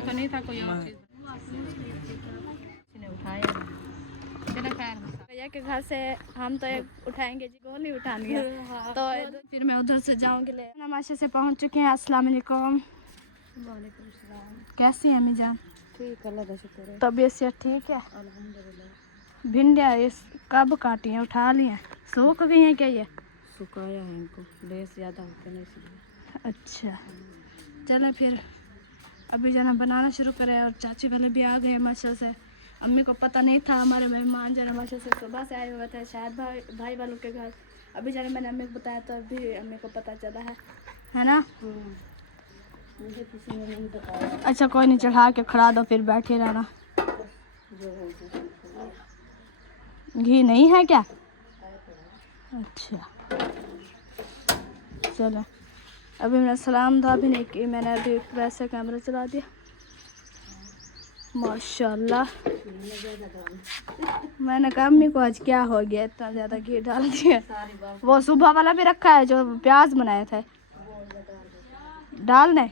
का नहीं था, कोई और चीज़ ने उठाया। चलो खैर, भैया के घर से हम तो एक उठाएंगे जी, गोली उठा लिया। तो फिर मैं उधर से जाऊंगी ले। नमाशे से पहुंच चुके हैं। अस्सलाम वालेकुम। वालेकुम सलाम। कैसी हैं अम्मी जान? ठीक, अल्लाह का शुक्र है। तबीयत से ठीक है? अल्हम्दुलिल्लाह। भिंडिया इस कब काटी हैं, उठा ली हैं? सूख गई हैं क्या ये? सुखाया है इनको, लेस ज़्यादा होते नहीं इसलिए। अच्छा, चलो फिर अभी जना बनाना शुरू करें। और चाची वाले भी आ गए माशा से। अम्मी को पता नहीं था, हमारे मेहमान जना माशा से सुबह से आए हुए थे शायद भाई वालों के घर। अभी जना मैंने अम्मी को बताया तो अभी अम्मी को पता चला है ना? मुझे किसी ने नहीं बताया। अच्छा कोई नहीं, चढ़ा के खड़ा दो, फिर बैठे रहना। घी नहीं है क्या? अच्छा चलो, अभी मैंने सलाम दुआ भी नहीं की, मैंने अभी वैसे कैमरा चला दिया। माशाल्लाह, मैंने कहा अम्मी को आज क्या हो गया, इतना ज़्यादा घी डाल दिया। वो सुबह वाला भी रखा है जो प्याज बनाए थे, डाल दें।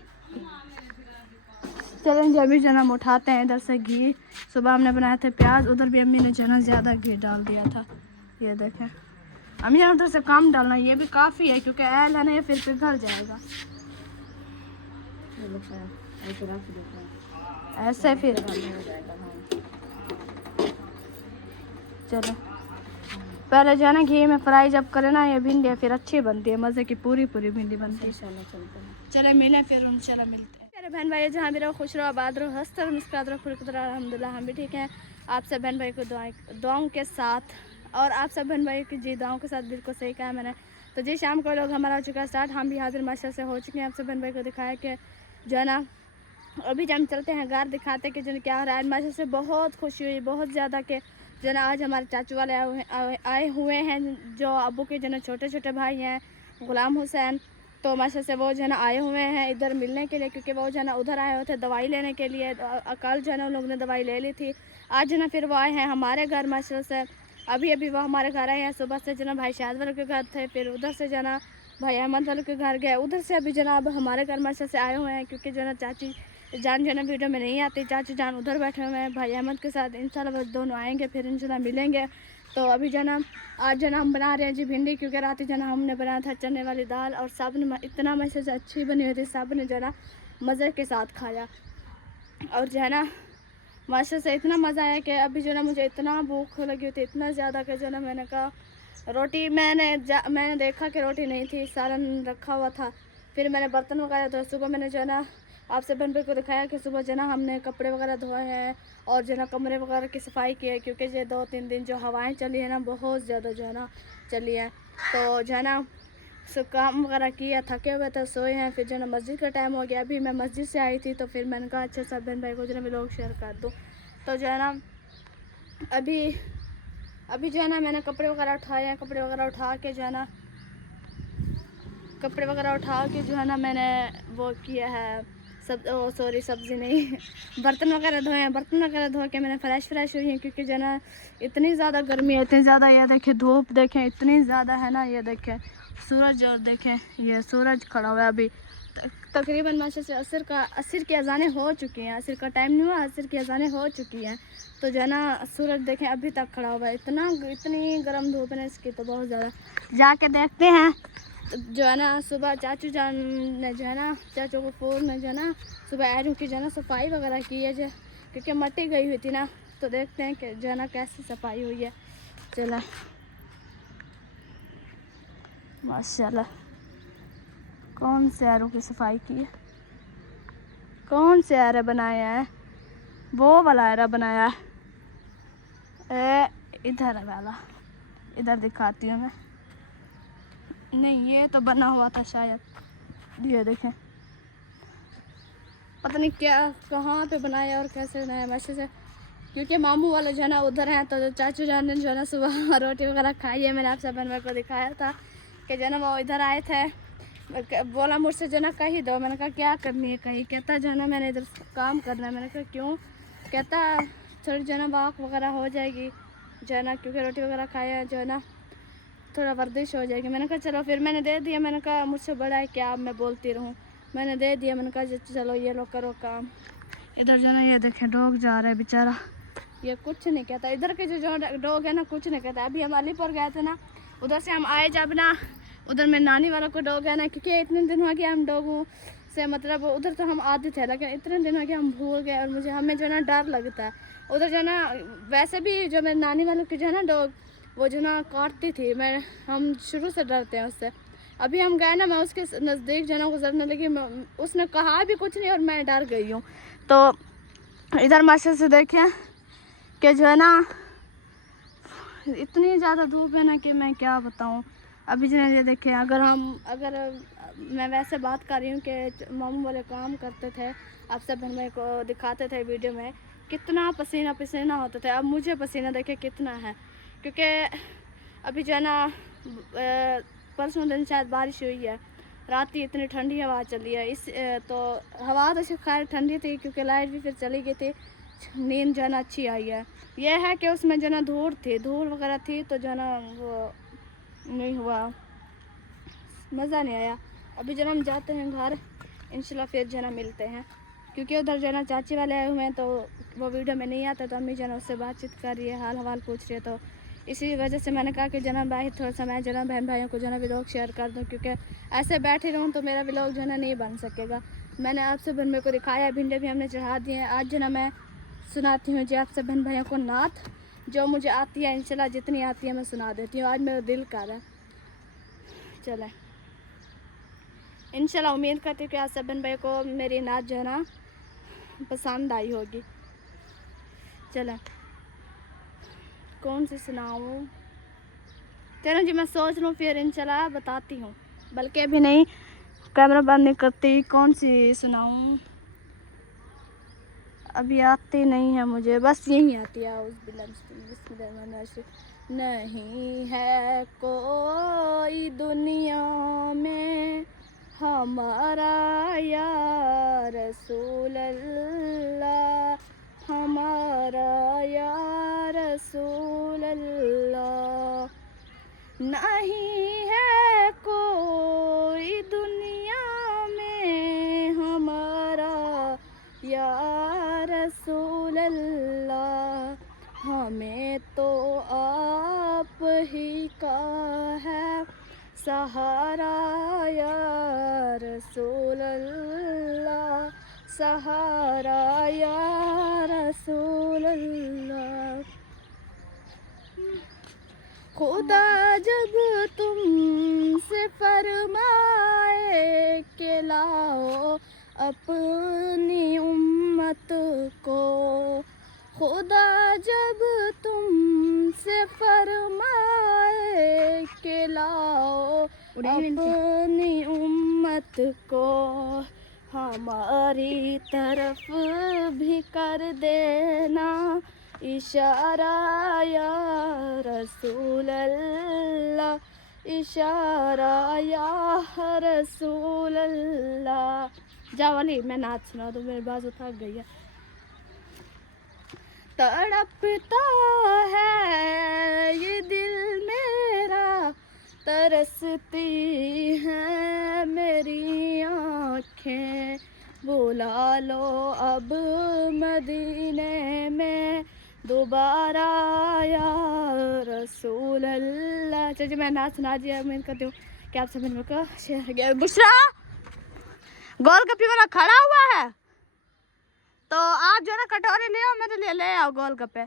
चलें अभी जना हम उठाते हैं इधर से घी। सुबह हमने बनाए थे प्याज, उधर भी अम्मी ने जना ज़्यादा घी डाल दिया था। ये देखें अम्मी, उधर से कम डालना, ये भी काफ़ी है क्योंकि ऐल है ना, ये फिर पिघल जाएगा। ऐसे फिर चलो, पहले जो है ना घी में फ्राई जब करें ना ये भिंडी, फिर अच्छी बनती है, मज़े की पूरी पूरी भिंडी बनती है। चले मिलें फिर, इंशाल्लाह मिलते हैं। मेरे बहन भाई जहाँ भी रहो खुश रहो, आबाद रहो, हंसते रहो, मुस्कुराते रहो, खुश रहो। अल्हम्दुलिल्लाह हम भी ठीक हैं। आप सब बहन भाई को दुआओं के साथ, और आप सब बहन भाई की जी दुआओं के साथ, बिल्कुल सही कहा मैंने। तो जी शाम को लोग हमारा हो चुका है स्टार्ट, हम भी हाजिर माशा से हो चुके हैं। आप सब बहन भाई को दिखाया कि जो है ना अभी जब हम चलते हैं घर दिखाते कि जो क्या हो रहा है। माशा से बहुत खुशी हुई, बहुत ज़्यादा के जो ना आज हमारे चाचू वाले आए हुए हैं, जो अबू के जो ना छोटे छोटे भाई हैं गुलाम हुसैन। तो माशा से वो जो ना आए हुए हैं इधर मिलने के लिए, क्योंकि वो जो ना उधर आए हुए थे दवाई लेने के लिए। कल जो ना उन लोगों ने दवाई ले ली थी, आज जो ना फिर वो आए हैं हमारे घर माशा से। अभी वो हमारे घर आए हैं। सुबह से जो ना भाई शायद वालों के घर थे, फिर उधर से जो ना भाई अहमद वालों के घर गए, उधर से अभी जो ना अब हमारे घर माशा से आए हुए हैं। क्योंकि जो ना चाची जान जो ना वीडियो में नहीं आती, चाची जान उधर बैठे हुए हैं भाई अहमद के साथ। इंशाल्लाह बस दोनों आएंगे फिर इंशाल्लाह मिलेंगे। तो अभी जो ना आज जो ना हम बना रहे हैं जी भिंडी, क्योंकि रात जो ना हमने बनाया था चने वाली दाल, और सब ने इतना मज़े से अच्छी बनी हुई थी, सब ने जो ना मज़े के साथ खाया। और जो है ना माशा से इतना मज़ा आया कि अभी जो ना मुझे इतना भूख लगी हुई थी, इतना ज़्यादा कि जो ना मैंने कहा रोटी, मैंने देखा कि रोटी नहीं थी, सालन रखा हुआ था। फिर मैंने बर्तन वगैरह धोए। सुबह मैंने जो है ना आपसे बहन भाई को दिखाया कि सुबह जो ना हमने कपड़े वगैरह धोए हैं और जो ना कमरे वगैरह की सफाई की है, क्योंकि ये 2-3 दिन जो हवाएं चली है ना बहुत ज़्यादा जो है ना चली है। तो जो है ना सब काम वगैरह किया, थके हुए थे, सोए हैं। फिर जो ना मस्जिद का टाइम हो गया, अभी मैं मस्जिद से आई थी, तो फिर मैंने कहा अच्छा सब बहन भाई को जो ना मैं लोग शेयर कर दूँ। तो जो है ना अभी जो है ना मैंने कपड़े वगैरह उठाए हैं, कपड़े वगैरह उठा के जो है ना जो है ना मैंने वो किया है सब्ज़ी नहीं बर्तन वगैरह धोए हैं। बर्तन वगैरह धो के मैंने फ्रेश हुई हैं, क्योंकि जो ना इतनी ज़्यादा गर्मी है, इतनी ज़्यादा, ये देखें धूप देखें इतनी ज़्यादा है ना, ये देखें सूरज, और देखें ये सूरज खड़ा हुआ है अभी। तकरीबन माशा से असर की अजानें हो चुकी हैं, असर का टाइम नहीं हुआ, असर की अजानें हो चुकी हैं। तो जो है ना सूरज देखें अभी तक खड़ा हुआ है, इतनी गर्म धूप है इसकी तो बहुत ज़्यादा। जाके देखते हैं। जो है ना सुबह चाचू जान ने जो है ना चाचू को फ़ोन में जो है ना सुबह आयरों की जो है ना सफाई वगैरह की है, जो क्योंकि मट्टी गई हुई थी ना। तो देखते हैं कि जो है ना कैसी सफाई हुई है। चला माशाल्लाह, कौन से आयरों की सफाई की है, कौन से आयरा बनाया है, वो वाला आयरा बनाया है। इधर वाला, इधर दिखाती हूँ मैं। नहीं ये तो बना हुआ था शायद, ये देखें पता नहीं क्या कहाँ पे बनाया और कैसे बनाया वैसे से, क्योंकि मामू वाले जो है ना उधर हैं। तो चाचू जान ने जो है ना सुबह रोटी वगैरह खाई है। मैंने आपसे बहन को दिखाया था कि जो है ना वो इधर आए थे, बोला मुझसे जो है ना कही दो। मैंने कहा क्या करनी है कहीं, कहता जो है ना मैंने इधर काम करना है। मैंने कहा क्यों, कहता थोड़ी जो है ना वॉक वगैरह हो जाएगी जो है ना, क्योंकि रोटी वगैरह खाया जो है ना थोड़ा वर्जिश हो जाएगी। मैंने कहा चलो, फिर मैंने दे दिया। मैंने कहा मुझसे बड़ा है क्या, अब मैं बोलती रहूँ। मैंने दे दिया, मैंने कहा चलो ये लो करो काम। इधर जो ना ये देखें डॉग जा रहा है बेचारा, ये कुछ नहीं कहता। इधर के जो डॉग है ना कुछ नहीं कहता। अभी हम अलीपुर गए थे ना, उधर से हम आए जब ना, उधर मेरे नानी वालों को डॉग है ना, क्योंकि इतने दिन हो गए हम डॉगों से मतलब उधर तो हम आते थे, लेकिन इतने दिन हो गए हम भूल गए और मुझे हमें जो ना डर लगता है उधर जो ना। वैसे भी जो मेरे नानी वालों की जो है ना डॉग, वो जो ना काटती थी, हम शुरू से डरते हैं उससे। अभी हम गए ना, मैं उसके नज़दीक जो ना गुजरने लगी, उसने कहा भी कुछ नहीं और मैं डर गई हूँ। तो इधर माशा से देखें कि जो है ना इतनी ज़्यादा धूप है ना कि मैं क्या बताऊँ। अभी जो ये देखें, अगर मैं वैसे बात कर रही हूँ कि मामू वाले काम करते थे, आप सब भाई को दिखाते थे वीडियो में, कितना पसीना पसीना होता था। अब मुझे पसीना देखे कितना है, क्योंकि अभी जो है ना परसों दिन शायद बारिश हुई है, रात ही इतनी ठंडी हवा चली है। तो हवा तो खैर ठंडी थी क्योंकि लाइट भी फिर चली गई थी, नींद जो है ना अच्छी आई है। यह है कि उसमें जो ना धूल वगैरह थी, तो जो ना वो नहीं हुआ, मज़ा नहीं आया। अभी जब हम जाते हैं घर इंशाल्लाह फिर जो ना मिलते हैं, क्योंकि उधर जो ना चाची वाले आए हुए हैं, तो वो वीडियो में नहीं आता, तो अम्मी जो ना उससे बातचीत कर रही है, हाल हवाल पूछ रही है। तो इसी वजह से मैंने कहा कि जना भाई थोड़ा सा मैं जना बहन भाइयों को जना व्लॉग शेयर कर दूं, क्योंकि ऐसे बैठे रहूं तो मेरा व्लॉग जो ना नहीं बन सकेगा। मैंने आपसे बहन भाई को दिखाया, भिंडे भी हमने चढ़ा दिए हैं। आज जो ना मैं सुनाती हूँ जी आपसे बहन भाइयों को नात, जो मुझे आती है इंशाल्लाह, जितनी आती है मैं सुना देती हूँ। आज मेरा दिल कर रहा है, चले इंशाल्लाह उम्मीद करती हूँ कि आप सब बहन भाई को मेरी नात जो है ना पसंद आई होगी। चलें कौन सी सुनाऊँ, चलो जी मैं सोच रहा हूँ फिर इंशाल्लाह बताती हूँ, बल्कि अभी नहीं, कैमरा बंद नहीं करती। कौन सी सुनाऊँ, अभी आती नहीं है मुझे, बस यही आती है। नहीं है कोई दुनिया में हमारा या रसूल अल्लाह, हमारा या रसूल अल्लाह। नहीं है कोई दुनिया में हमारा या रसूल अल्लाह, हमें तो आप ही का है सहारा या रसूल अल्लाह, सहारा या रसूल अल्लाह। खुदा जब तुमसे फरमाए के लाओ अपनी उम्मत को, खुदा जब तुमसे फरमाए के लाओ अपनी उम्मत को, हमारी तरफ भी कर देना इशारा या रसूल अल्लाह, इशारा या रसूल अल्लाह। जा वाली मैं नाच सुना दूँ, मेरी बाजू थक गई है। तड़पता है ये दिल मेरा, तरसती हैं मेरी आँखें, बुला लो अब मदीने में दोबारा या रसूल अल्लाह। चलिए मैं नाच सुना दिया, उम्मीद करती हूँ कि आप सब मेरे को शेयर किया। बुशरा गोलगप्पे वाला खड़ा हुआ है, तो आप जो ना कटोरी ले आओ, मेरे लिए ले आओ गोलगप्पे।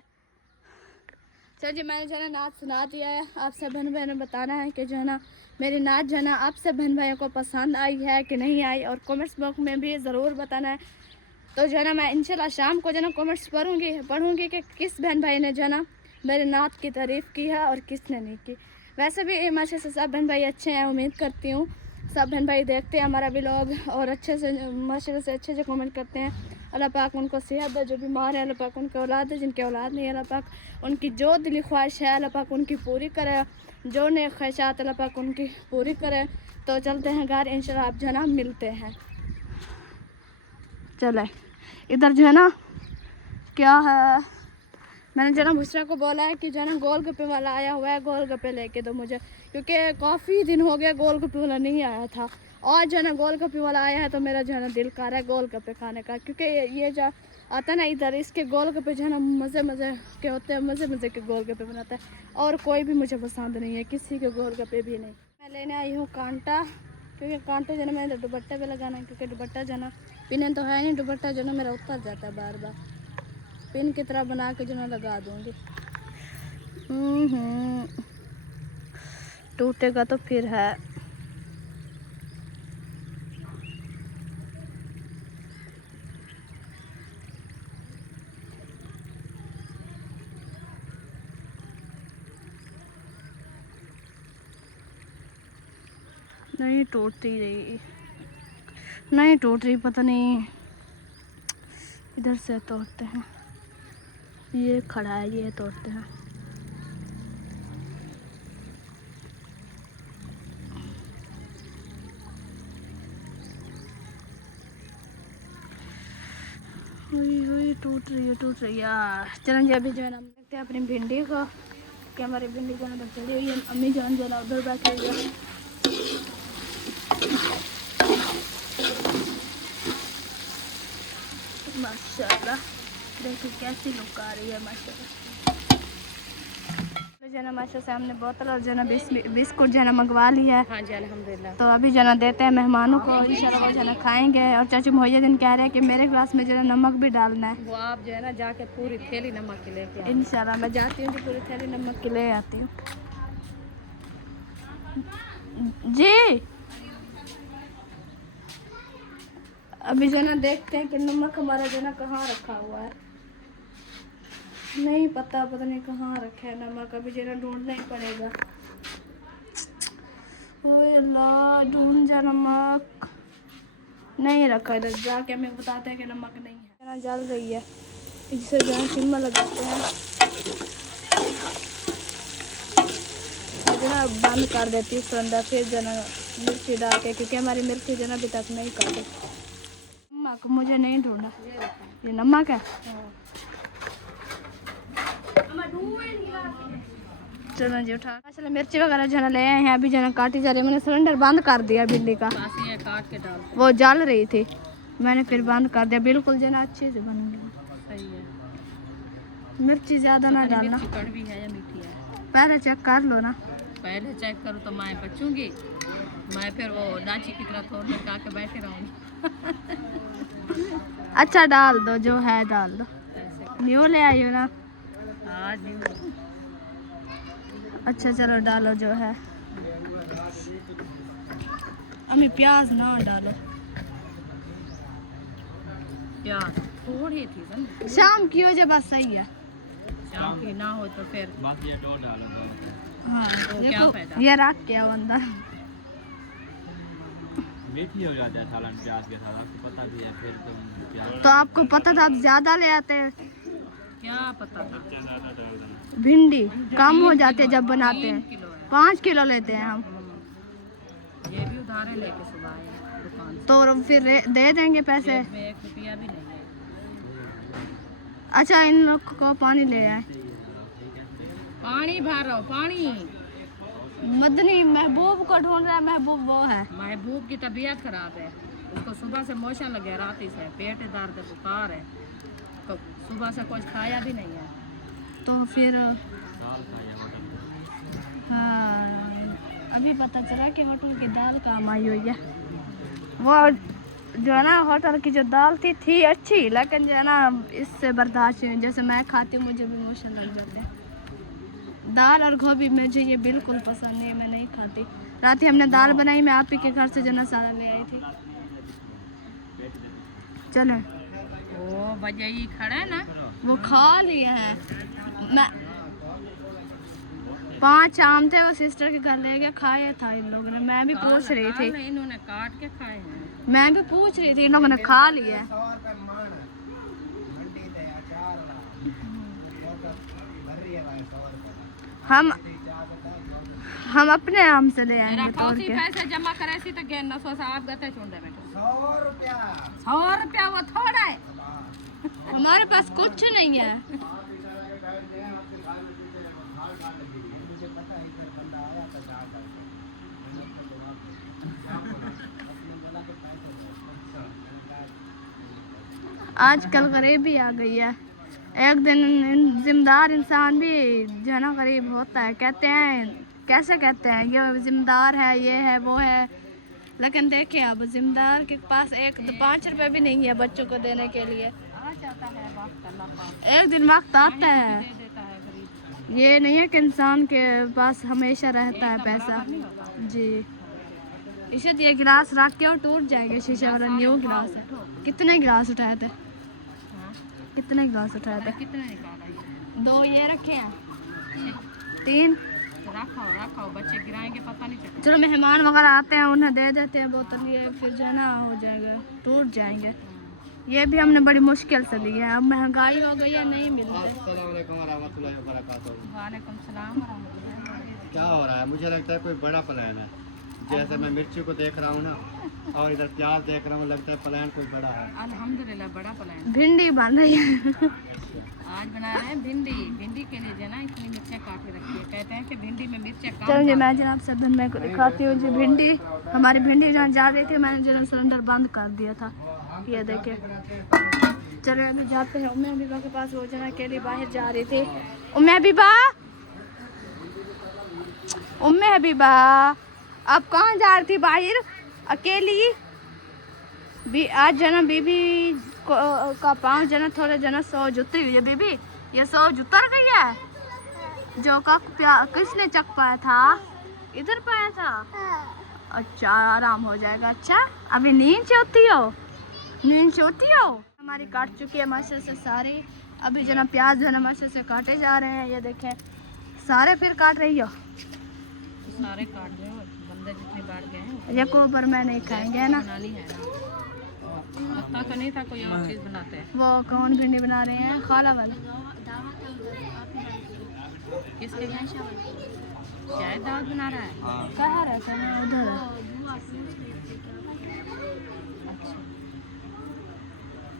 चलिए मैंने जो है नाच सुना दिया है। आप सब बहन भाइयों ने बताना है कि जो है ना मेरी नाच जो है ना आप सब बहन भाइयों को पसंद आई है कि नहीं आई, और कमेंट्स बॉक्स में भी ज़रूर बताना है। तो जो है ना मैं इंशाल्लाह शाम को जो है ना कमेंट्स पढ़ूँगी कि किस बहन भाई ने जो है ना मेरे नात की तारीफ़ की है और किसने नहीं की। वैसे भी माशा से सब बहन भाई अच्छे हैं, उम्मीद करती हूँ सब बहन भाई देखते हैं हमारा व्लॉग और अच्छे से माशा से अच्छे कमेंट करते हैं। अल्लाह पाक उनको सेहत दे, जो बीमार है अल्लाह पाक उनको औलाद दे, जिनके औलाद नहीं है अल्लाह पाक उनकी जो दिली ख्वाहिश है अल्लाह पाक उनकी पूरी करे, जो नेक ख्वाहिशात अल्लाह पाक उनकी पूरी करे। तो चलते हैं घर इंशाल्लाह, आप जो है ना मिलते हैं। चले इधर जो है ना क्या है, मैंने जो ना बुशरा को बोला है कि जो है ना गोलगप्पे वाला आया हुआ है, गोलगप्पे लेके दो मुझे, क्योंकि काफ़ी दिन हो गया गोलगप्पे वाला नहीं आया था। और जो है ना गोलगप्पे वाला आया है तो मेरा जो है ना दिल कर रहा है गोलगप्पे खाने का, क्योंकि ये जो आता है ना इधर, इसके गोलगप्पे जो है ना मज़े मज़े के होते हैं, मज़े मज़े के गोलगप्पे बनाता है। और कोई भी मुझे पसंद नहीं है, किसी के गोलगप्पे भी नहीं। मैं लेने आई हूँ कांटा, क्योंकि कांटे जो है ना मैंने दुपट्टे पे लगाना है, क्योंकि दुपट्टा जो है ना पिन तो है नहीं, दुपट्टा जो है ना मेरा उतर जाता है बार बार, पिन की तरह बना के जो है लगा दूँगी। टूटेगा तो फिर है। नहीं टूटती रही, नहीं टूट रही, पता नहीं इधर से तोड़ते हैं, ये खड़ा है, ये तोड़ते हैं। हुई टूट रही है यार। चलन जी अभी जो है ना देखते हैं अपनी भिंडी को, कि हमारी भिंडी जो है चली हुई है। अम्मी जान जो है उधर बैठी हुई है। माशाल्लाह देखो कैसी लुक आ रही है माशाल्लाह। जो है ना माशा से हमने बोतल और जो है ना बिस्कुट जो है ना मंगवा ली है। हाँ जी अल्हम्दुलिल्लाह। तो अभी जो है ना देते हैं मेहमानों को, इंशाल्लाह जो है ना खाएंगे। और चाचू मुहैय्यदीन कह रहे हैं कि मेरे गिलास में जो है नमक भी डालना है। वो आप जो है ना जाके पूरी थैली नमक की लेके आओ। इंशाल्लाह मैं जाती हूँ, पूरी थैली नमक की ले आती हूँ जी। अभी जो है ना देखते हैं कि नमक हमारा जो है ना कहाँ रखा हुआ है, नहीं पता नहीं कहाँ रखा है नमक। अभी जो है ना ढूंढना ही पड़ेगा। ओए अल्लाह, ढूंढ जा, नमक नहीं रखा इधर। जाके हमें बताते हैं कि नमक नहीं है। ना जल रही है, जिसे जो है सिम्मा लगाते हैं, जो ना बंद कर देती है उसके अंदर, फिर जो ना मिर्ची डाल के, क्योंकि हमारी मिर्ची जो ना अभी तक नहीं काटी। नमक मुझे नहीं ढूंढा, ये नमक है। चलो जी उठा। चलो मिर्ची वगैरह जो है ले आए हैं, अभी जो है काटी जा रही है। मैंने सिलेंडर बंद कर दिया भिंडी का, काट के डाल, वो जल रही थी, मैंने फिर बंद कर दिया। बिल्कुल जो ना अच्छे से बनेगी। सही है। मिर्ची ज़्यादा ना डालना। कड़वी है या मीठी है पहले चेक कर लो ना। पहले चेक करूँ तो मैं बचूंगी, मैं फिर वो नाची की तरह तोड़ लगा के बैठे रहूँगी। अच्छा डाल दो, जो है डाल दो। न्यू ले आई हो ना? हाँ न्यू। अच्छा चलो डालो जो है। अम्मी प्याज ना डालो, प्याज थोड़ी थी ना, शाम की वजह बस सही है। शाम की ना हो तो फिर बस ये दो डालो। हाँ तो क्या देखो फायदा? ये रख के आओ अंदर। मीठी हो जाता है सालन प्याज के साथ, आपको पता भी है। फिर तुम प्याज तो आपको पता था आप ज़्यादा ले आते। क्या पता था। ज़्यादा डाल देना। भिंडी कम हो जाती है जब बनाते हैं। 3 किलो है। 5 किलो लेते हैं हम, ये भी उधारे लेके सुबह आए दुकान से। तो फिर दे देंगे पैसे। जेब में 1 रुपया भी नहीं है। अच्छा इन लोग को पानी ले आए। पानी भरो पानी। मदनी महबूब को ढूंढ रहा है, महबूब वो है। महबूब की तबीयत खराब है, उसको सुबह से मोशन लगे, रात ही से पेट दर्द बुखार है, तो सुबह से कुछ खाया भी नहीं है। तो फिर दाल का या मटन। हाँ अभी पता चला कि होटल की दाल काम आई हुई है। वो जो है ना होटल की जो दाल थी अच्छी, लेकिन जो है ना इससे बर्दाश्त नहीं। जैसे मैं खाती हूँ मुझे भी मोशन लग जाते हैं। दाल और गोभी मुझे ये बिल्कुल पसंद नहीं है, मैं नहीं खाती। रात ही हमने दाल बनाई, मैं आप ही के घर से जो ना सारा ले आई थी। चले ओ बजाई खड़ा है ना, वो खा लिए हैं। मैं 5 आम थे, वो सिस्टर के घर ले गया, खाया था इन लोगों ने। मैं भी पूछ रही थी, इन्होंने काट के खाए हैं। मैं भी पूछ रही थी, इन लोगों ने खा लिया। हम अपने आम से ले आएंगे तोड़ के। पैसे जमा करे सी तो गेन 900 आप गते चुंडे में 100 रुपया वो थोड़ा है। हमारे पास कुछ नहीं है। आजकल गरीबी आ गई है। एक दिन जिम्मेदार इंसान भी जो है ना गरीब होता है। कहते हैं, कैसे कहते हैं, ये जिम्मेदार है, ये है, वो है। लेकिन देखिए अब जिम्मेदार के पास 5 रुपए भी नहीं है बच्चों को देने के लिए। आ जाता है वक्त, अल्लाह पाक एक दिन वक्त आता है, दे देता है गरीब। ये नहीं है कि इंसान के पास हमेशा रहता है पैसा। जी, इसे ये गिलास रख के और टूट जाएंगे, शीशे वाला न्यू गिलास है। कितने गिलास उठाए थे? हाँ, कितने गिलास उठाए थे? कितने निकाला ये? 2 ये रखे हैं, 3। रखो बच्चे गिराएंगे पता नहीं चलेगा। चलो मेहमान वगैरह आते हैं उन्हें दे देते हैं बोतल, ये फिर जो है ना हो जाएगा, टूट जाएंगे। ये भी हमने बड़ी मुश्किल से लिए हैं, अब महंगाई हो गई है, नहीं मिलते। अस्सलाम वालेकुम रहमतुल्लाहि व बरकातहू। वालेकुम सलाम व रहमतुल्लाह। क्या हो रहा है? मुझे लगता है कोई बड़ा प्लान है। जैसे मैं मिर्ची को देख रहा हूँ ना, और इधर प्याज देख रहा हूँ, लगता है प्लान कोई बड़ा है। अल्हम्दुलिल्लाह बड़ा प्लान। भिंडी बन रही है। आज बना रहे हैं भिंडी। भिंडी के लिए जो ना इतनी मिर्चें काट के रखी है। कहते हैं कि भिंडी में मिर्चें कम चलो जी मैं जनाब सब मैं को दिखाती हूँ जी। भिंडी, हमारी भिंडी जहाँ जा रही थी, मैंने जो सिलेंडर बंद कर दिया था, ये देखिए। चलो अभी जाते हैं उम्मे हबीबा के पास। वो जना अकेली बाहर जा रही थी। उम्मे हबीबा, उम्मे हबीबा, आप कहाँ जा रही थी बाहर अकेली? आज जना बीबी का पाँव जना थोड़े जना सौ जुती हुई है। बीबी ये सौ जुतर गई है जो का किसने चक पाया था? इधर पाया था। अच्छा आराम हो जाएगा। अच्छा अभी नींद सोती हो? नींद सोती हो? हमारी काट चुकी है मशे से सारी। अभी जना प्याज जो है मशे से काटे जा रहे हैं, ये देखें सारे। फिर काट रही हो? सारे काट दो, बंदे जितने बाढ़ गए हैं। ये को पर मैं नहीं खाएंगे ना। बनानी है ना, पता तो नहीं था कोई और चीज़ बनाते हैं। वो कौन भिंडी बना रहे हैं? खाला वाला। किसके घर? शायद दावत बना रहा है। कहाँ रहता है? उधर है।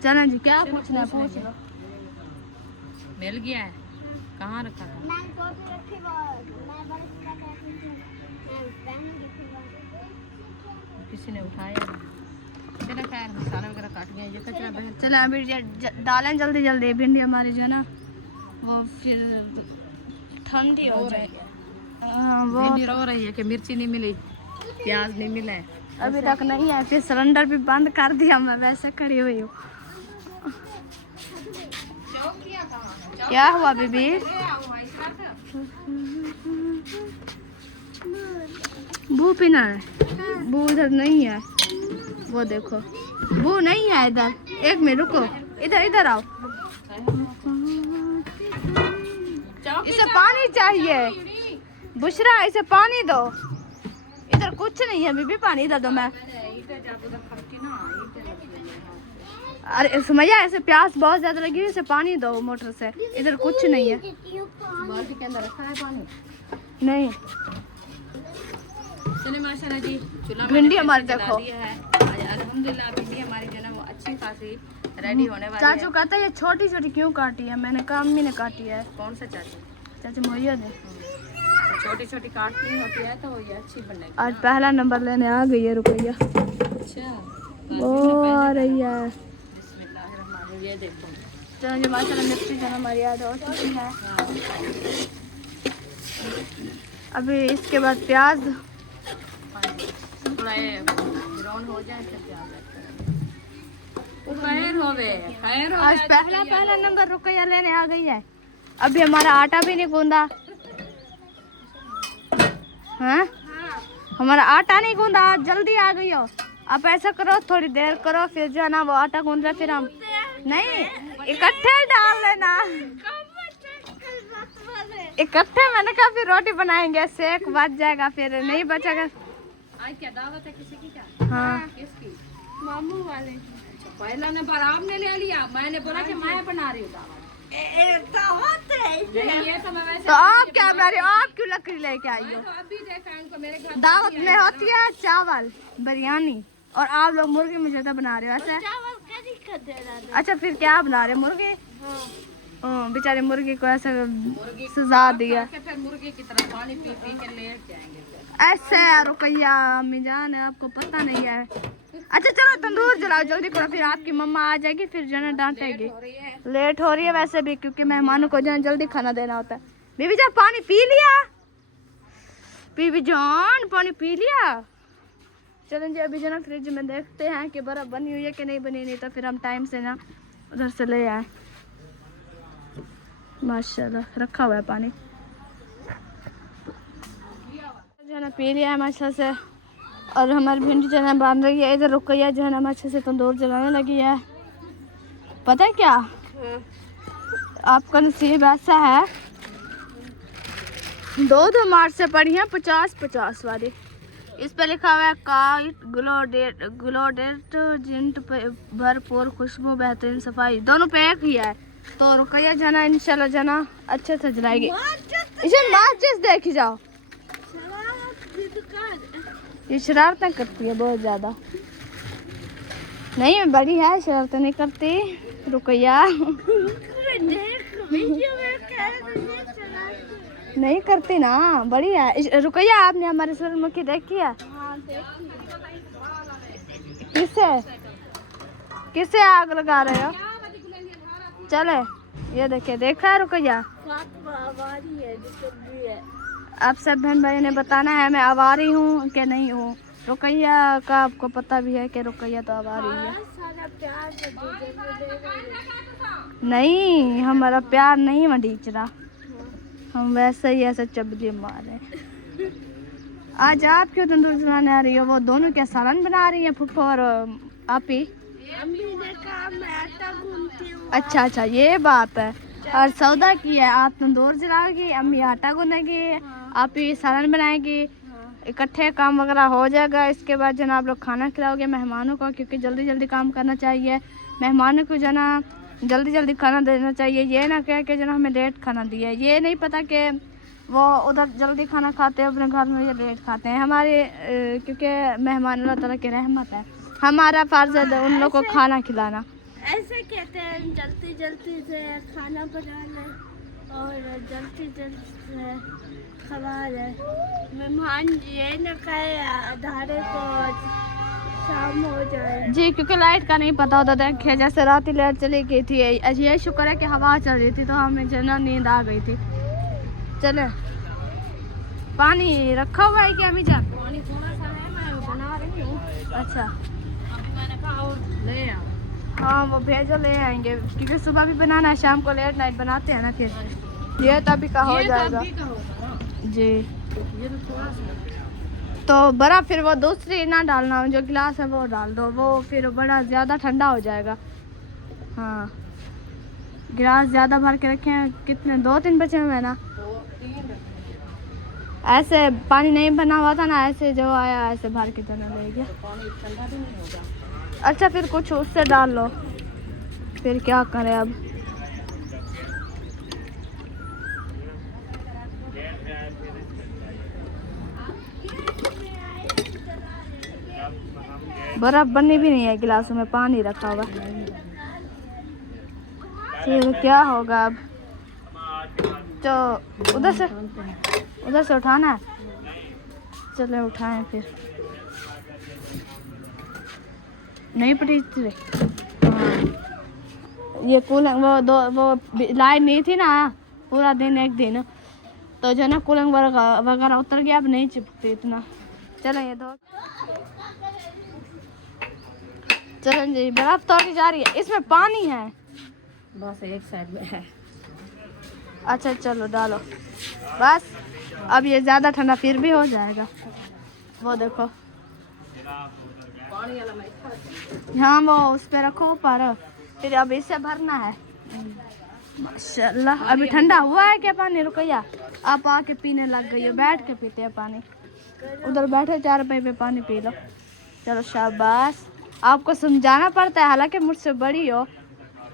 चलो जी, क्या पूछना है पूछ लो। मिल गया है? कहाँ रखा था? किसी ने उठाया? चलो खैर, मसाला वगैरह काट गया, ये कचरा बहर। चलो अभी डालें जल्दी जल्दी। भिंडी हमारी जो है ना वो फिर ठंडी हो जाएगी। हाँ वो भिंडी रो रही है कि मिर्ची नहीं मिली, प्याज नहीं मिला है। अभी तक नहीं है। फिर सिलेंडर भी बंद कर दिया, मैं वैसे खड़ी हुई हूँ। क्या हुआ बीबी? बू पीना है? बू इधर नहीं है, वो देखो बू नहीं है इधर। एक मिनट रुको, इधर इधर आओ। इसे पानी चाहिए। बुशरा इसे पानी दो। इधर कुछ नहीं है बीबी, पानी इधर दो। मैं अरे सुमैया ऐसे प्यास बहुत ज्यादा लगी है, इसे पानी दो मोटर से। इधर कुछ नहीं है। बाल्टी के अंदर रखा है पानी? नहीं। चलिए माशाल्लाह जी, चूल्हा भिंडी मैंने हमारी जला देखो। दिया है। आज अल्हम्दुलिल्लाह भिंडी हमारी जो है वो अच्छी खासी रेडी होने वाली चाचू है। कहता है ये छोटी छोटी क्यों काटी है? मैंने कहा अम्मी ने काटी है। कौन सा चाची? चाचू मोहिया ने। छोटी छोटी काटनी होती है तो ये अच्छी बनेगी। आज पहला नंबर लेने आ गई है रुपया। अच्छा, वो आ रही है। बिस्मिल्लाहिर्रहमानिर्रहीम। ये देखो, चलो जी माशाल्लाह मिर्ची जो हमारी याद हो चुकी है। अभी इसके बाद प्याज थोड़ा ये ब्राउन हो जाए तो प्याज खैर होवे, खैर होवे। आज पहला नंबर रुपया लेने आ गई है। अभी हमारा आटा भी नहीं गूंदा। हाँ हमारा आटा नहीं गूंदा, आज जल्दी आ गई हो। आप ऐसा करो, थोड़ी देर करो, फिर जो है ना वो आटा गूंद रहा, फिर हम नहीं इकट्ठे डाल लेना। इकट्ठे मैंने कहा फिर रोटी बनाएंगे, सेक बच जाएगा, फिर नहीं बचेगा। आज क्या दावत है किसी की? क्या? हाँ किसकी? मामू वाले। अच्छा, पहला नंबर आपने ले लिया। मैंने बोला कि मैं बना रही हूँ दावत। नहीं, ये तो मैं वैसे तो आप क्या बना रही हो? आप क्यों लकड़ी लेके आई हो? तो अभी देखा इनको मेरे घर दावत में होती है चावल बिरयानी, और आप लोग मुर्गी मुझे बना रहे हो ऐसे। अच्छा फिर क्या बना रहे हो? मुर्गी? बेचारे मुर्गी को ऐसे सजा दिया। के फिर मुर्गी की तरह पानी पी पी के लेट जाएंगे फिर। ऐसे रुकैया अम्मी जान, आपको पता नहीं है अच्छा चलो तंदूर जलाओ जल्दी करो, फिर आपकी मम्मा आ जाएगी, फिर जो है डांटेगी। लेट हो रही है वैसे भी, क्योंकि मेहमानों को जो है जल्दी खाना देना होता है। बीबी जान पानी पी लिया? बीबी जान पानी पी लिया? चलें जी अभी जो ना फ्रिज में देखते हैं कि बर्फ़ बनी हुई है कि नहीं बनी, नहीं तो फिर हम टाइम से ना उधर से ले आए। माशाल्लाह रखा हुआ है पानी, जो है ना पी लिया है अच्छा से। और हमारी भिंडी जो है बांध रही है, इधर रुकैया जो है ना अच्छे से तंदूर जलाने लगी है। पता है क्या आपका नसीब ऐसा है, 2 मार्च से पड़ी है 50-50 वाली। इस पे लिखा हुआ है काइट ग्लोडेट जिंट भरपूर खुशबू बेहतरीन सफाई, दोनों पे एक ही है। तो रुकैया जाना इंशाल्लाह जाना अच्छे से जलाएगी। इसे माचिस देखी जाओ, ये शरारतें करती है बहुत ज़्यादा। नहीं बड़ी है, शरारतें नहीं करती रुकैया। नहीं करती ना, बड़ी है रुकैया। आपने हमारे सूरजमुखी देखी है? किससे आग लगा रहे हो? चले ये देखिए, देखा है रुकैया? आप सब बहन भाई ने बताना है मैं आवारी हूँ कि नहीं हूँ। रुकैया का आपको पता भी है कि रुकैया तो आवारी है। नहीं हमारा प्यार नहीं मडीचरा, हम वैसे ही ऐसे चबली मारे। आज आप क्यों तंदूर जलाने आ रही हो? वो दोनों क्या सालन बना रही है फुफ्फो और आपी? अच्छा अच्छा ये बात है। और सौदा की है, आप तंदूर जलाओगी, अम्मी आटा गूंदेगी, आप ही सालन बनाएगी, इकट्ठे काम वगैरह हो जाएगा। इसके बाद जो आप लोग खाना खिलाओगे मेहमानों को, क्योंकि जल्दी जल्दी काम करना चाहिए। मेहमानों को जो ना जल्दी जल्दी खाना देना चाहिए। ये ना कह के जो हमें लेट खाना दिया, ये नहीं पता कि वो उधर जल्दी खाना खाते हैं अपने घर में, ये लेट खाते हैं। हमारे क्योंकि मेहमान अल्लाह ताला की रहमत है, हमारा फर्ज है उन लोग को खाना खिलाना। ऐसे कहते हैं जल्दी जल्दी से खाना बनाना और जल्दी जल्दी से खवा है। मेहमान ये न कहे आधारे को शाम हो जाए जी, क्योंकि लाइट का नहीं पता होता। देखिए जैसे रात ही लाइट चली गई थी, ये शुक्र है कि हवा चल रही थी तो हमें जना नींद आ गई थी। चले पानी रखा हुआ है क्या अम्मी जान? पानी थोड़ा सा है, मैं बना रही हूँ। अच्छा अभी मैंने कहा और ले आओ। हाँ वो भेजो, ले आएंगे, क्योंकि सुबह भी बनाना है, शाम को लेट नाइट बनाते हैं ना। फिर ये तभी का हो जाएगा जी। ये तो थोड़ा सा तो बड़ा फिर वो दूसरी ना डालना, जो गिलास है वो डाल दो, वो फिर बड़ा ज़्यादा ठंडा हो जाएगा। हाँ गिलास ज़्यादा भर के रखे हैं, कितने 2-3 बचे हुए ना। ऐसे पानी नहीं बना हुआ था ना, ऐसे जो आया ऐसे भर के देना ले गया। पानी ठंडा भी नहीं होगा। अच्छा फिर कुछ उससे डाल लो, फिर क्या करें अब। बर्फ बननी भी नहीं है, गिलासों में पानी रखा हुआ। फिर क्या होगा अब? तो उधर से उठाना है, चले उठाएं फिर। नहीं पटी ये कूलिंग वो लाइट नहीं थी ना पूरा दिन, एक दिन तो जो ना कूलिंग वगैरह उतर गया, अब नहीं चिपकती इतना। चलो ये दो, चलो जी बर्फ तोड़ी जा रही है, इसमें पानी है बस एक साइड में है। अच्छा चलो डालो बस। अब ये ज़्यादा ठंडा फिर भी हो जाएगा, वो देखो पानी वाला मैं हाँ वो उस पे रखो ऊपर, फिर अब इसे भरना है। माशाल्लाह अभी ठंडा हुआ है क्या पानी? रुकैया आप आके पीने लग गई हो, बैठ के पीते हैं पानी, उधर बैठे 4 रुपये पे पानी पी लो। चलो शाबाश, आपको समझाना पड़ता है, हालांकि मुझसे बड़ी हो,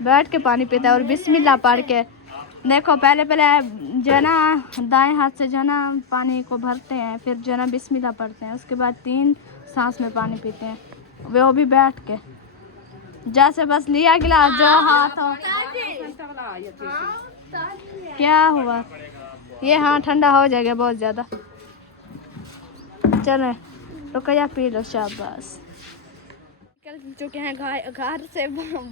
बैठ के पानी पीता है और बिस्मिल्लाह पढ़ के। देखो पहले जो है ना दाएं हाथ से जो है ना पानी को भरते हैं, फिर जो है ना बिस्मिल्लाह पढ़ते हैं, उसके बाद 3 सांस में पानी पीते हैं, वो भी बैठ के। जैसे बस लिया गिलास जो हाथ हो। क्या हुआ ये? हाँ ठंडा हो जाएगा बहुत ज़्यादा। चलो रुकैया पी लो शाबाश। निकल चुके हैं घर से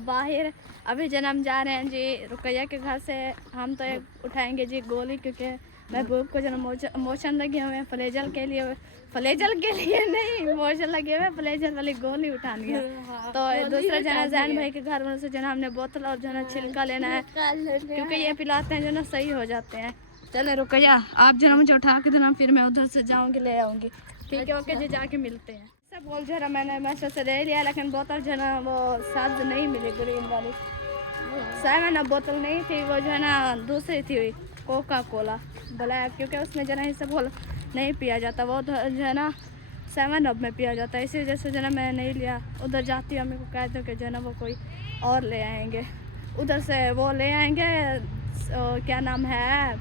बाहर। अभी जन्म जा रहे हैं जी रुकैया के घर से। हम तो एक उठाएंगे जी गोली, क्योंकि महबूब को जो मोशन लगे हुए हैं फ्लेजल के लिए नहीं, मोशन लगे हुए हैं, फ्लेजल वाली गोली उठानी है। तो दूसरा जना जैन भाई के घर में से जना हमने बोतल और जना छिलका लेना है, क्योंकि ये पिलाते हैं जो ना सही हो जाते हैं। चले रुकैया, आप जना मुझे उठा के देना, फिर मैं उधर से जाऊंगी ले आऊंगी। ठीक है, ओके जी, जाके मिलते हैं। सब बोल जरा मैंने मैसे से ले लिया, लेकिन बोतल जो ना वो सब्ज नहीं मिली, ग्रीन वाली सामान। अब बोतल नहीं थी, वो जो है ना दूसरी थी कोका कोला ब्लैक, क्योंकि उसमें जो ना ये सब नहीं पिया जाता, वो जो है ना 7 अप में पिया जाता है। इसी वजह से जो ना मैं नहीं लिया। उधर जाती हूँ, मेरे को कह दो कि जो है ना वो कोई और ले आएंगे, उधर से वो ले आएंगे। क्या नाम है,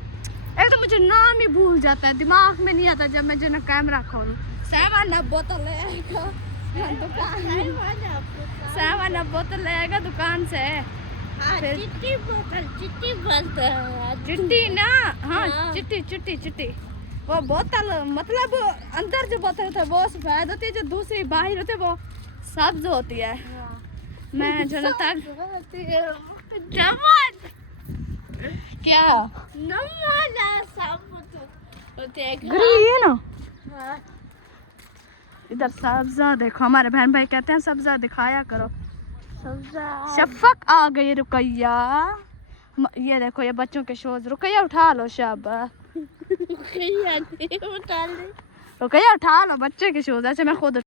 एक तो मुझे नाम ही भूल जाता है, दिमाग में नहीं आता जब मैं जो ना कैमरा खोलूँ। 7 अप बोतल ले आएगा दुकान, 7 अप बोतल ले आएगा दुकान से। चिट्टी ना, हाँ चिट्टी वो बोतल, मतलब अंदर जो बोतल होता है वो सफेद होती है, जो दूसरी बाहर होती है वो सब्ज होती है। मैं जो ना तक क्या ग्रीन, इधर सब्जा देखो, हमारे बहन भाई कहते हैं सब्जा दिखाया करो। शफक आ गई रुकैया, ये देखो ये बच्चों के शोज। रुकैया उठा लो, शाबाश रुकैया उठा लो बच्चे के शूज। अच्छा मैं खुद